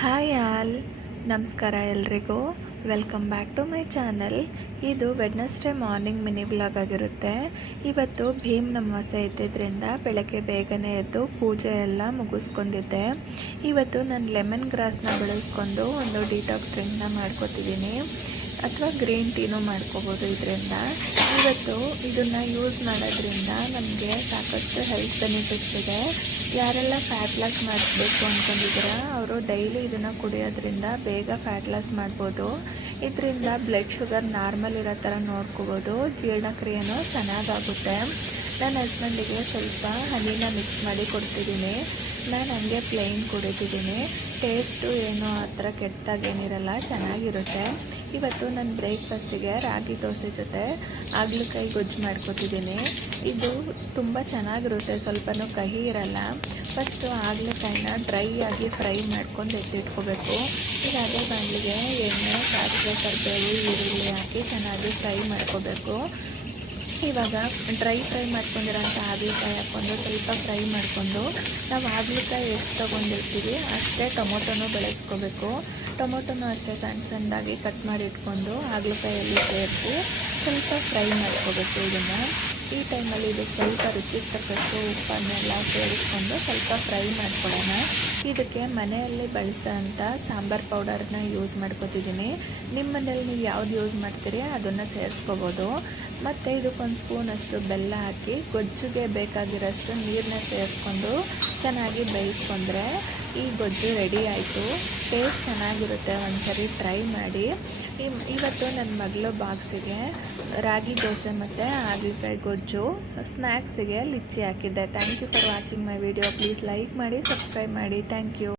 Hi all, ನಮಸ್ಕಾರ ಎಲ್ರಿಗೂ. Welcome back to my channel. ಇದು ವೆಡ್ನೆಸ್ಡೇ ಮಾರ್ನಿಂಗ್ ಮಿನಿ ಬ್ಲಾಗ್ ಆಗಿರುತ್ತೆ. ಇವತ್ತು ಭೀಮ್ ಅಮಾವಾಸ್ಯೆ ಇದ್ದಿದ್ದರಿಂದ ಬೆಳಗ್ಗೆ ಬೇಗನೆ ಎದ್ದು ಪೂಜೆ ಎಲ್ಲ ಮುಗಿಸ್ಕೊಂಡಿದ್ದೆ. ಇವತ್ತು ನಾನು ಲೆಮನ್ ಗ್ರಾಸ್ನ ಬಳಸ್ಕೊಂಡು ಒಂದು ಡಿಟಾಕ್ಸ್ ಡ್ರಿಂಕ್ನ ಮಾಡ್ಕೊತಿದ್ದೀನಿ, ಅಥವಾ ಗ್ರೀನ್ ಟೀನೂ ಮಾಡ್ಕೋಬೋದು. ಇದರಿಂದ ಇವತ್ತು ಇದನ್ನು ಯೂಸ್ ಮಾಡೋದ್ರಿಂದ ನಮಗೆ ಸಾಕಷ್ಟು ಹೆಲ್ತ್ ಬೆನಿಫಿಟ್ಸ್ ಇದೆ. ಯಾರೆಲ್ಲ ಫ್ಯಾಟ್ ಲಾಸ್ ಮಾಡಿಸ್ಬೇಕು ಅಂದ್ಕೊಂಡಿದ್ದೀರ ಅವರು ಡೈಲಿ ಇದನ್ನು ಕುಡಿಯೋದ್ರಿಂದ ಬೇಗ ಫ್ಯಾಟ್ ಲಾಸ್ ಮಾಡ್ಬೋದು. ಇದರಿಂದ ಬ್ಲಡ್ ಶುಗರ್ ನಾರ್ಮಲ್ ಇರೋ ಥರ ನೋಡ್ಕೋಬೋದು. ಜೀರ್ಣಕ್ರಿಯೆನೂ ಚೆನ್ನಾಗಾಗುತ್ತೆ. ನನ್ನ ಹಸ್ಬೆಂಡಿಗೆ ಸ್ವಲ್ಪ ಹನಿನ ಮಿಕ್ಸ್ ಮಾಡಿ ಕೊಡ್ತಿದ್ದೀನಿ. ನಾನು ಹಂಗೆ ಪ್ಲೇನ್ ಕುಡಿತಿದ್ದೀನಿ. ಟೇಸ್ಟು ಏನೋ ಆ ಥರ ಕೆಟ್ಟದಾಗೇನಿರಲ್ಲ, ಚೆನ್ನಾಗಿರುತ್ತೆ. ಇವತ್ತು ನಾನು ಬ್ರೇಕ್ಫಾಸ್ಟಿಗೆ ರಾಗಿ ದೋಸೆ ಜೊತೆ ಹಾಗಲಕಾಯಿ ಗೊಜ್ಜು ಮಾಡ್ಕೊತಿದ್ದೀನಿ. ಇದು ತುಂಬ ಚೆನ್ನಾಗಿರುತ್ತೆ, ಸ್ವಲ್ಪನೂ ಕಹಿ ಇರಲ್ಲ. ಫಸ್ಟು ಹಾಗಲಕಾಯಿನ ಡ್ರೈ ಆಗಿ ಫ್ರೈ ಮಾಡ್ಕೊಂಡು ಎತ್ತಿಟ್ಕೋಬೇಕು. ಈಗ ಅದೇ ಬಾಣಲಿಗೆ ಎಣ್ಣೆ, ಸಾಸಿವೆ, ಕರಿಬೇವು, ಈರುಳ್ಳಿ ಹಾಕಿ ಚೆನ್ನಾಗಿ ಫ್ರೈ ಮಾಡ್ಕೋಬೇಕು. ಇವಾಗ ಫ್ರೈ ಮಾಡ್ಕೊಂಡಿರೋಂಥ ಹಾಗಲಕಾಯಿ ಹಾಕ್ಕೊಂಡು ಸ್ವಲ್ಪ ಫ್ರೈ ಮಾಡಿಕೊಂಡು ನಾವು ಹಾಗಲಕಾಯಿ ಎಷ್ಟು ತೊಗೊಂಡಿರ್ತೀವಿ ಅಷ್ಟೇ ಟೊಮೊಟೊನೂ ಬೆಳೆಸ್ಕೋಬೇಕು. ಟೊಮೊಟೊನೂ ಅಷ್ಟೇ ಸಣ್ಣದಾಗಿ ಕಟ್ ಮಾಡಿ ಇಟ್ಕೊಂಡು ಹಾಗಲಕಾಯಲ್ಲಿ ಸೇರಿಸಿ ಸ್ವಲ್ಪ ಫ್ರೈ ಮಾಡ್ಕೋಬೇಕು. ಇದನ್ನು ಈ ಟೈಮಲ್ಲಿ ಇದು ಸ್ವಲ್ಪ ರುಚಿಗೆ ತಕ್ಕಷ್ಟು ಉಪ್ಪನ್ನೆಲ್ಲ ಸೇರಿಸ್ಕೊಂಡು ಸ್ವಲ್ಪ ಫ್ರೈ ಮಾಡ್ಕೊಳ್ಳೋಣ. ಇದಕ್ಕೆ ಮನೆಯಲ್ಲಿ ಬಳಸೋಂಥ ಸಾಂಬಾರು ಪೌಡರ್ನ ಯೂಸ್ ಮಾಡ್ಕೊತಿದ್ದೀನಿ. ನಿಮ್ಮ ಮನೇಲಿ ನೀವು ಯಾವ್ದು ಯೂಸ್ ಮಾಡ್ತೀರಿ ಅದನ್ನು ಸೇರಿಸ್ಕೋಬೋದು. ಮತ್ತು ಇದಕ್ಕೊಂದು ಸ್ಪೂನಷ್ಟು ಬೆಲ್ಲ ಹಾಕಿ ಗೊಜ್ಜುಗೆ ಬೇಕಾಗಿರೋಷ್ಟು ನೀರನ್ನ ಸೇರಿಸ್ಕೊಂಡು ಚೆನ್ನಾಗಿ ಬೇಯಿಸ್ಕೊಂಡ್ರೆ ಈ ಗೊಜ್ಜು ರೆಡಿ ಆಯಿತು. ಟೇಸ್ಟ್ ಚೆನ್ನಾಗಿರುತ್ತೆ, ಒಂದ್ಸರಿ ಟ್ರೈ ಮಾಡಿ. ಇವತ್ತು ನನ್ನ ಮಗಳು ಬಾಕ್ಸಿಗೆ ರಾಗಿ ದೋಸೆ ಮತ್ತು ಹಾಗಲಕಾಯಿ ಗೊಜ್ಜು, ಸ್ನ್ಯಾಕ್ಸಿಗೆ ಲಿಚ್ಚಿ ಹಾಕಿದ್ದೆ. Thank you for watching my video. Please like ಮಾಡಿ, ಸಬ್ಸ್ಕ್ರೈಬ್ ಮಾಡಿ. Thank you.